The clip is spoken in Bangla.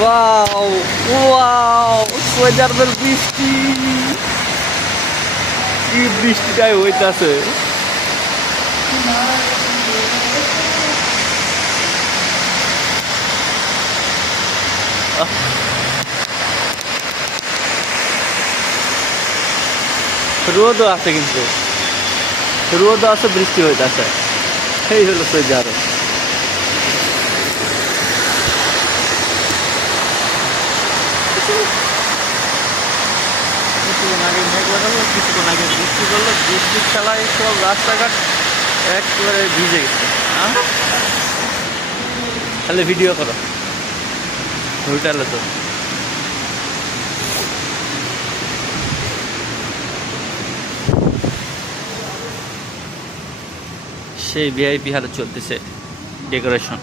ওয়াও ওয়াও সৌদি আরবের বৃষ্টি, কি বৃষ্টিটাই হইতাছে। রোদও আছে, কিন্তু রোদও আছে, বৃষ্টি হইতাছে। এই হলো সৌদি আরব। কিছুক্ষণ আগে মেঘ লাগালো, কিছুক্ষণ আগে বৃষ্টি করলো, বৃষ্টির খেলায় সব রাস্তাঘাট একেবারে ভিজে গেছে। হ্যাঁ, তাহলে ভিডিও করো, উল্টালে তো। সেই ভিআইপি হারে চলতেছে ডেকোরেশন।